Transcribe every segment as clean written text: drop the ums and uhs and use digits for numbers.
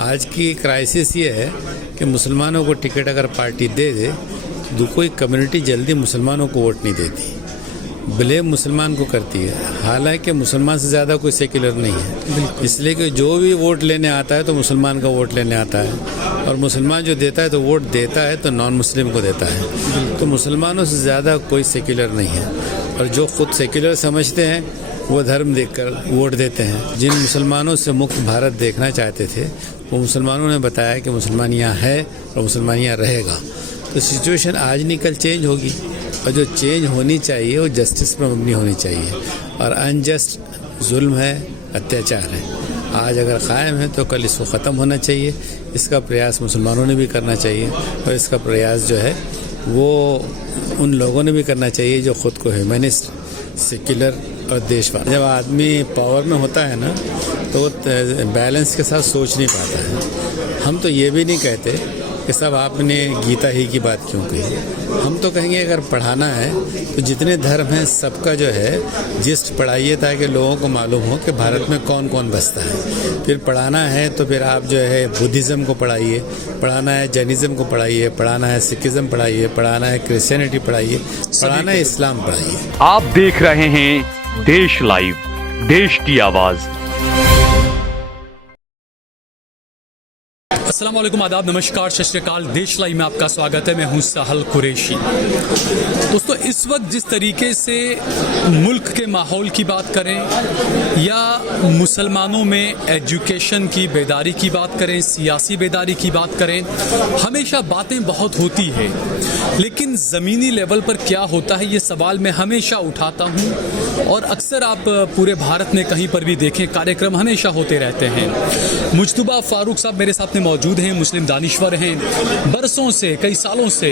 आज की क्राइसिस ये है कि मुसलमानों को टिकट अगर पार्टी दे दे तो कोई कम्युनिटी जल्दी मुसलमानों को वोट नहीं देती, ब्लेम मुसलमान को करती है। हालांकि मुसलमान से ज़्यादा कोई सेक्युलर नहीं है, इसलिए कि जो भी वोट लेने आता है तो मुसलमान का वोट लेने आता है, और मुसलमान जो देता है तो वोट देता है तो नॉन मुस्लिम को देता है। तो मुसलमानों से ज़्यादा कोई सेक्युलर नहीं है, और जो खुद सेक्युलर समझते हैं वो धर्म देखकर वोट देते हैं। जिन मुसलमानों से मुक्त भारत देखना चाहते थे वो मुसलमानों ने बताया कि मुसलमान यहाँ है और मुसलमान यहाँ रहेगा। तो सिचुएशन आज नहीं कल चेंज होगी, और जो चेंज होनी चाहिए वो जस्टिस पर मबनी होनी चाहिए, और अनजस्ट जुल्म है, अत्याचार है, आज अगर कायम है तो कल इसको ख़त्म होना चाहिए। इसका प्रयास मुसलमानों ने भी करना चाहिए, और इसका प्रयास जो है वो उन लोगों ने भी करना चाहिए जो ख़ुद को ह्यूमनिस्ट, सेक्युलर और देशवाद। जब आदमी पावर में होता है ना तो बैलेंस के साथ सोच नहीं पाता है। हम तो ये भी नहीं कहते कि सब आपने गीता ही की बात क्यों कही। हम तो कहेंगे अगर पढ़ाना है तो जितने धर्म हैं सबका जो है जिस्ट पढ़ाइए, ताकि लोगों को मालूम हो कि भारत में कौन कौन बसता है। फिर पढ़ाना है तो फिर आप जो है बुद्धिज़्म को पढ़ाइए, पढ़ाना है जैनिज़्म को पढ़ाइए, पढ़ाना है सिखिज़्म पढ़ाइए, पढ़ाना है क्रिश्चियनिटी पढ़ाइए, पढ़ाना है इस्लाम पढ़ाइए। आप देख रहे हैं देश लाइव, देश की आवाज़। अस्सलाम वालेकुम, आदाब, नमस्कार, सत श्री अकाल। देश लाइव में आपका स्वागत है। मैं हूं साहल कुरैशी। दोस्तों, इस वक्त जिस तरीके से मुल्क के माहौल की बात करें या मुसलमानों में एजुकेशन की बेदारी की बात करें, सियासी बेदारी की बात करें, हमेशा बातें बहुत होती है, लेकिन ज़मीनी लेवल पर क्या होता है ये सवाल मैं हमेशा उठाता हूं। और अक्सर आप पूरे भारत में कहीं पर भी देखें, कार्यक्रम हमेशा होते रहते हैं। मुज्तबा फारूक साहब मेरे साथ में मौजूद हैं, मुस्लिम दानिश्वर हैं। बरसों से, कई सालों से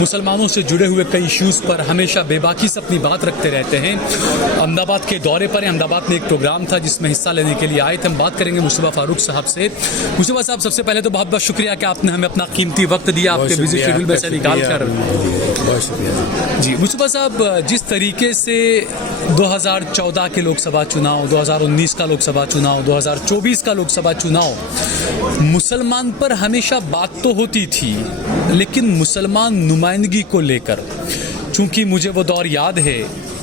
मुसलमानों से जुड़े हुए कई इश्यूज़ पर हमेशा बेबाकी से अपनी बात रखते रहते हैं। अहमदाबाद के दौरे पर हैं। अहमदाबाद में एक प्रोग्राम था जिसमें हिस्सा लेने के लिए आए थे। हम बात करेंगे मुज्तबा फारूक साहब से। मुज्तबा साहब, सबसे पहले तो बहुत बहुत शुक्रिया कि आपने हमें अपना कीमती वक्त दिया, आपके बिजी शेड्यूल में से निकाल कर। बहुत शुक्रिया जी मुज्तबा साहब, जिस तरीके से 2014 के लोकसभा चुनाव, 2019 का लोकसभा चुनाव, 2024 का लोकसभा चुनाव, मुसलमान पर हमेशा बात तो होती थी, लेकिन मुसलमान नुमाइंदगी को लेकर, चूंकि मुझे वो दौर याद है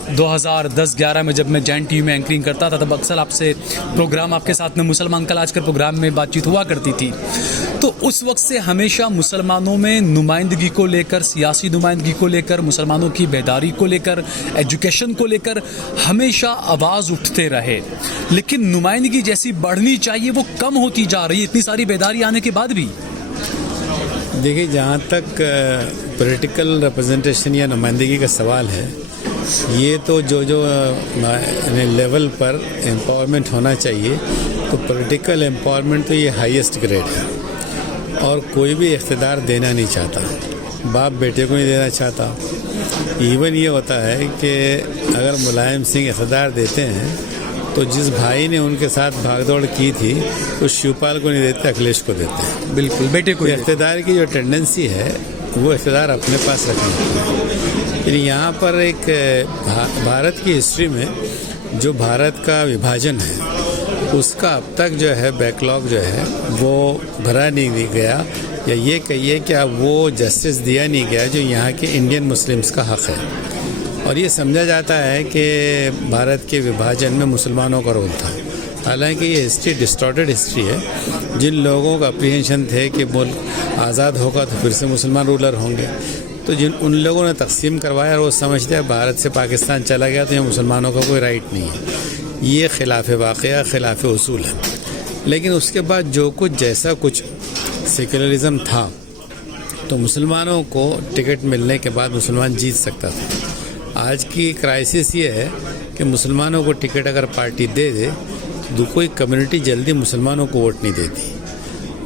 2010-11 में जब मैं जैन टीवी में एंकरिंग करता था, तब अक्सर आपसे प्रोग्राम आपके साथ में मुसलमान कल आजकल प्रोग्राम में बातचीत हुआ करती थी। तो उस वक्त से हमेशा मुसलमानों में नुमाइंदगी को लेकर, सियासी नुमाइंदगी को लेकर, मुसलमानों की बेदारी को लेकर, एजुकेशन को लेकर हमेशा आवाज़ उठते रहे, लेकिन नुमाइंदगी जैसी बढ़नी चाहिए वो कम होती जा रही है, इतनी सारी बेदारी आने के बाद भी। देखिए, जहाँ तक पॉलिटिकल रिप्रेजेंटेशन या नुमाइंदगी का सवाल है, ये तो जो लेवल पर एम्पावरमेंट होना चाहिए, तो पॉलिटिकल एम्पावरमेंट तो ये हाईएस्ट ग्रेड है, और कोई भी इख्तिदार देना नहीं चाहता, बाप बेटे को नहीं देना चाहता। इवन ये होता है कि अगर मुलायम सिंह इख्तिदार देते हैं तो जिस भाई ने उनके साथ भागदौड़ की थी तो शिवपाल को नहीं देते, अखिलेश को देते हैं। बिल्कुल, बेटे को। इख्तिदार की जो टेंडेंसी है वो इख्तिदार अपने पास रखना। फिर यहाँ पर एक भारत की हिस्ट्री में जो भारत का विभाजन है उसका अब तक जो है बैकलॉग जो है वो भरा नहीं गया, या ये कहिए कि अब वो जस्टिस दिया नहीं गया जो यहाँ के इंडियन मुस्लिम्स का हक़ है। और ये समझा जाता है कि भारत के विभाजन में मुसलमानों का रोल था, हालांकि ये हिस्ट्री डिस्टॉर्टेड हिस्ट्री है। जिन लोगों का अप्रीहेंशन थे कि मुल्क आज़ाद होगा तो फिर से मुसलमान रूलर होंगे, तो उन लोगों ने तकसीम करवाया और वो समझते हैं भारत से पाकिस्तान चला गया तो यहाँ मुसलमानों का कोई राइट नहीं है। ये खिलाफ वाक़या, खिलाफ उसूल है। लेकिन उसके बाद जो कुछ जैसा कुछ सेक्युलरिज़म था तो मुसलमानों को टिकट मिलने के बाद मुसलमान जीत सकता था। आज की क्राइसिस ये है कि मुसलमानों को टिकट अगर पार्टी दे दे तो कोई कम्युनिटी जल्दी मुसलमानों को वोट नहीं देती,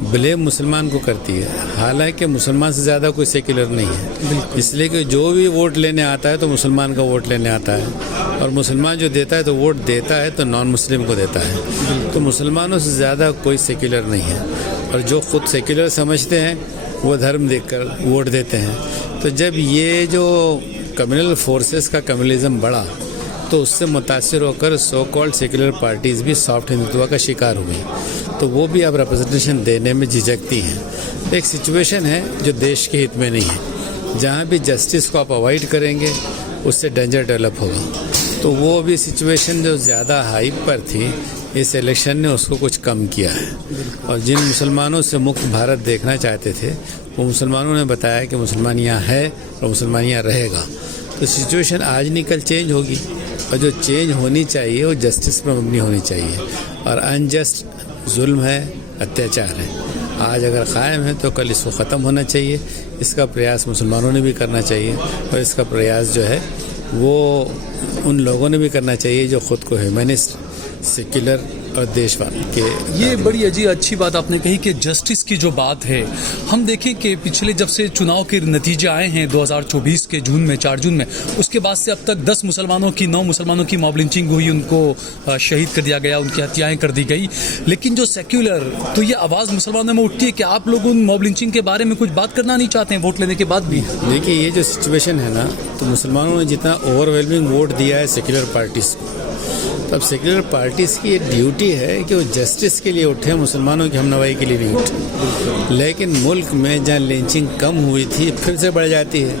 ब्लेम मुसलमान को करती है। हालांकि मुसलमान से ज़्यादा कोई सेक्युलर नहीं है, इसलिए कि जो भी वोट लेने आता है तो मुसलमान का वोट लेने आता है, और मुसलमान जो देता है तो वोट देता है तो नॉन मुस्लिम को देता है। तो मुसलमानों से ज़्यादा कोई सेक्युलर नहीं है, और जो खुद सेक्युलर समझते हैं वो धर्म देखकर वोट देते हैं। तो जब ये जो कम्युनल फोर्सेस का कम्युनलिज्म बढ़ा तो उससे मुतासिर होकर सो कॉल्ड सेक्युलर पार्टीज़ भी सॉफ्ट हिंदुत्व का शिकार हुई। तो वो भी अब रिप्रेजेंटेशन देने में झिझकती हैं। एक सिचुएशन है जो देश के हित में नहीं है। जहाँ भी जस्टिस को आप अवॉइड करेंगे उससे डेंजर डेवलप होगा। तो वो भी सिचुएशन जो ज़्यादा हाइप पर थी, इस इलेक्शन ने उसको कुछ कम किया है। और जिन मुसलमानों से मुक्त भारत देखना चाहते थे, वो मुसलमानों ने बताया कि मुसलमान यहाँ है और मुसलमान यहाँ रहेगा। तो सिचुएशन आज नहीं कल चेंज होगी, और जो चेंज होनी चाहिए वो जस्टिस पर मबनी होनी चाहिए। और अनजस्ट जुल्म है, अत्याचार है, आज अगर कायम है तो कल इसको ख़त्म होना चाहिए। इसका प्रयास मुसलमानों ने भी करना चाहिए, और इसका प्रयास जो है वो उन लोगों ने भी करना चाहिए जो ख़ुद को ह्यूमनिस्ट, सेक्युलर और देशवादी के। ये बड़ी अच्छी बात आपने कही कि जस्टिस की जो बात है, हम देखें कि पिछले जब से चुनाव के नतीजे आए हैं 2024 के जून में, 4 जून में, उसके बाद से अब तक 9 मुसलमानों की मॉब लिंचिंग हुई, उनको शहीद कर दिया गया, उनकी हत्याएं कर दी गई। लेकिन जो सेक्युलर, तो ये आवाज़ मुसलमानों में उठती है कि आप लोग उन मॉब लिंचिंग के बारे में कुछ बात करना नहीं चाहते हैं वोट लेने के बाद भी। देखिए, ये जो सिचुएशन है ना, तो मुसलमानों ने जितना ओवरवेलमिंग वोट दिया है सेक्युलर पार्टीज़ को, तब सेक्युलर पार्टीज़ की ये ड्यूटी है कि वो जस्टिस के लिए उठे, मुसलमानों की हमनवाई के लिए नहीं उठे। लेकिन मुल्क में जहाँ लिंचिंग कम हुई थी फिर से बढ़ जाती है,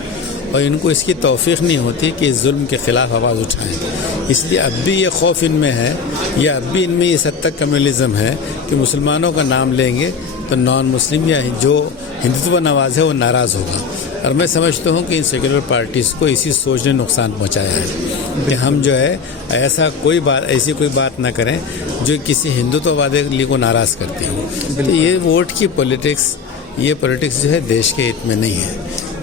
और इनको इसकी तौफीक नहीं होती कि इस जुल्म के ख़िलाफ़ आवाज़ उठाएं। इसलिए अब भी ये खौफ इनमें है, या अब भी इनमें इस हद तक कम्युनलिज्म है कि मुसलमानों का नाम लेंगे तो नॉन मुस्लिम या जो हिंदुत्व नवाज है वो नाराज़ होगा। और मैं समझता हूँ कि इन सेक्युलर पार्टीज़ को इसी सोच ने नुकसान पहुँचाया है कि हम जो है ऐसी कोई बात ना करें जो किसी हिंदुत्ववादी को नाराज़ करती हो। तो ये वोट की पॉलिटिक्स जो है देश के हित में नहीं है।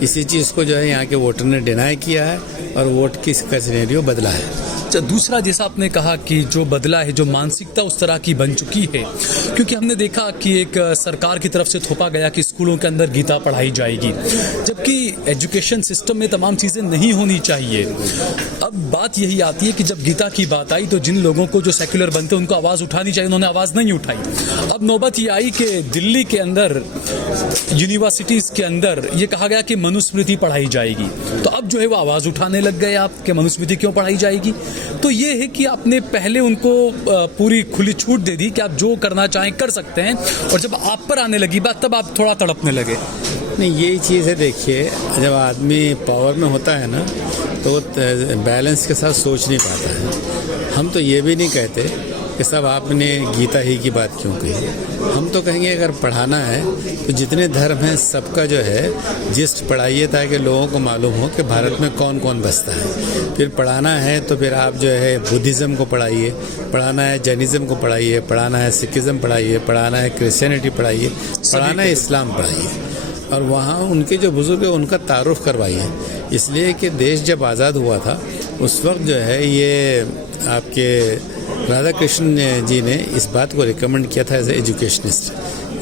इसी चीज़ को जो है यहाँ के वोटर ने डिनाई किया है, और वोट की इसका सिनेरियो बदला है। दूसरा, जैसा आपने कहा कि जो बदला है, जो मानसिकता उस तरह की बन चुकी है, क्योंकि हमने देखा कि एक सरकार की तरफ से थोपा गया कि स्कूलों के अंदर गीता पढ़ाई जाएगी, जबकि एजुकेशन सिस्टम में तमाम चीज़ें नहीं होनी चाहिए। अब बात यही आती है कि जब गीता की बात आई तो जिन लोगों को जो सेक्युलर बनते उनको आवाज़ उठानी चाहिए, उन्होंने आवाज़ नहीं उठाई। अब नौबत ये आई कि दिल्ली के अंदर यूनिवर्सिटीज़ के अंदर ये कहा गया कि मनुस्मृति पढ़ाई जाएगी, तो अब जो है वो आवाज़ उठाने लग गए आप कि मनुस्मृति क्यों पढ़ाई जाएगी। तो ये है कि आपने पहले उनको पूरी खुली छूट दे दी कि आप जो करना चाहें कर सकते हैं, और जब आप पर आने लगी बात तब आप थोड़ा तड़पने लगे। नहीं, यही चीज़ है। देखिए, जब आदमी पावर में होता है ना, तो बैलेंस के साथ सोच नहीं पाता है। हम तो ये भी नहीं कहते कि सब आपने गीता ही की बात क्यों कही। हम तो कहेंगे अगर पढ़ाना है तो जितने धर्म हैं सबका जो है जिस्ट पढ़ाइए, ताकि लोगों को मालूम हो कि भारत में कौन कौन बसता है। फिर पढ़ाना है तो फिर आप जो है बुद्धिज़्म को पढ़ाइए, पढ़ाना है जैनिज़्म को पढ़ाइए, पढ़ाना है सिखिज़्म पढ़ाइए, पढ़ाना है क्रिश्चियनिटी पढ़ाइए, पढ़ाना है इस्लाम पढ़ाइए, और वहाँ उनके जो बुज़ुर्ग है उनका तारुफ करवाइए। इसलिए कि देश जब आज़ाद हुआ था उस वक्त जो है ये आपके राधा कृष्ण जी ने इस बात को रिकमेंड किया था एज ए एजुकेशनिस्ट,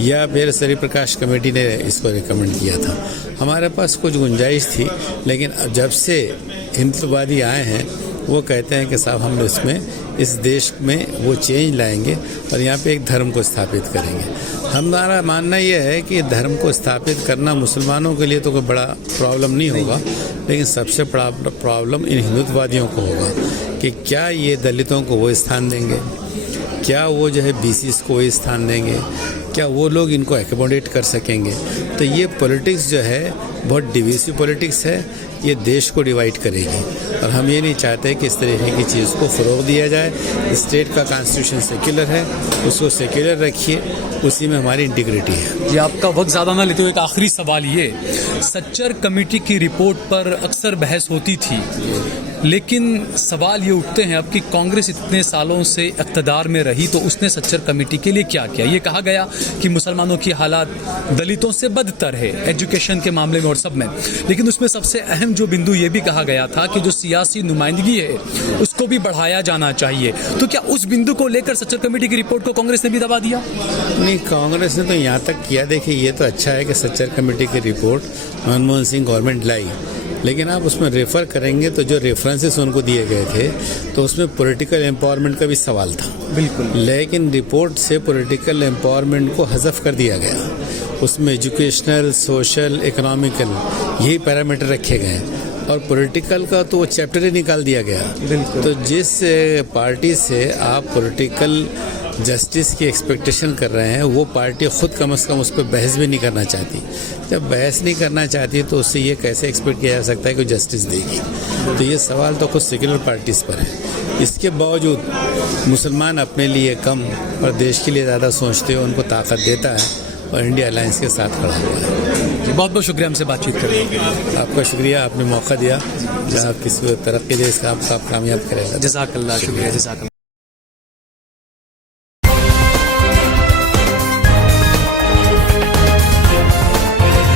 या फिर सरी प्रकाश कमेटी ने इसको रिकमेंड किया था। हमारे पास कुछ गुंजाइश थी, लेकिन अब जब से हिंदुत्ववादी आए हैं वो कहते हैं कि साहब हम इसमें इस देश में वो चेंज लाएंगे और यहाँ पे एक धर्म को स्थापित करेंगे। हमारा मानना ये है कि धर्म को स्थापित करना मुसलमानों के लिए तो कोई बड़ा प्रॉब्लम नहीं होगा, लेकिन सबसे बड़ा प्रॉब्लम इन हिंदुत्ववादियों को होगा कि क्या ये दलितों को वो स्थान देंगे, क्या वो जो है बीसीस को वो स्थान देंगे, क्या वो लोग इनको एकोमोडेट कर सकेंगे। तो ये पॉलिटिक्स जो है बहुत डिविसिव पॉलिटिक्स है, ये देश को डिवाइड करेगी, और हम ये नहीं चाहते कि इस तरीके की चीज़ को फ़रोग़ दिया जाए। स्टेट का कॉन्स्टिट्यूशन सेक्युलर है, उसको सेक्युलर रखिए, उसी में हमारी इंटीग्रिटी है। जी, आपका वक्त ज़्यादा ना लेते हुए एक आखिरी सवाल ये, सच्चर कमेटी की रिपोर्ट पर अक्सर बहस होती थी, लेकिन सवाल ये उठते हैं अब कि कांग्रेस इतने सालों से इक़्तिदार में रही तो उसने सच्चर कमेटी के लिए क्या किया। ये कहा गया कि मुसलमानों की हालात दलितों से बदतर है एजुकेशन के मामले में और सब में, लेकिन उसमें सबसे अहम जो बिंदु ये भी कहा गया था कि जो सियासी नुमाइंदगी है उसको भी बढ़ाया जाना चाहिए। तो क्या उस बिंदु को लेकर सच्चर कमेटी की रिपोर्ट को कांग्रेस ने भी दबा दिया? नहीं, कांग्रेस ने तो यहाँ तक किया। देखिए, ये तो अच्छा है कि सच्चर कमेटी की रिपोर्ट मनमोहन सिंह गवर्नमेंट लाई, लेकिन आप उसमें रेफ़र करेंगे तो जो रेफरेंसेस उनको दिए गए थे तो उसमें पॉलिटिकल एम्पावरमेंट का भी सवाल था। बिल्कुल। लेकिन रिपोर्ट से पॉलिटिकल एम्पावरमेंट को हज़फ कर दिया गया। उसमें एजुकेशनल, सोशल, इकोनॉमिकल यही पैरामीटर रखे गए, और पॉलिटिकल का तो वो चैप्टर ही निकाल दिया गया। बिल्कुल। तो जिस पार्टी से आप पॉलिटिकल जस्टिस की एक्सपेक्टेशन कर रहे हैं, वो पार्टी खुद कम से कम उस पर बहस भी नहीं करना चाहती। जब बहस नहीं करना चाहती तो उससे ये कैसे एक्सपेक्ट किया जा सकता है कि जस्टिस देगी? तो ये सवाल तो खुद सेक्युलर पार्टीज़ पर है। इसके बावजूद मुसलमान अपने लिए कम और देश के लिए ज़्यादा सोचते हुए उनको ताकत देता है और इंडिया अलायंस के साथ खड़ा हुआ है। बहुत बहुत शुक्रिया हमसे बातचीत करने के लिए। आपका शुक्रिया, आपने मौका दिया। जहाँ किसी को तरक्की दे, इसका आप कामयाब करेगा। जज़ाकल्लाह, शुक्रिया, जज़ाकल्लाह।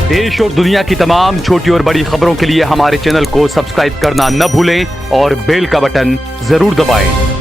देश और दुनिया की तमाम छोटी और बड़ी खबरों के लिए हमारे चैनल को सब्सक्राइब करना न भूलें और बेल का बटन जरूर दबाएं।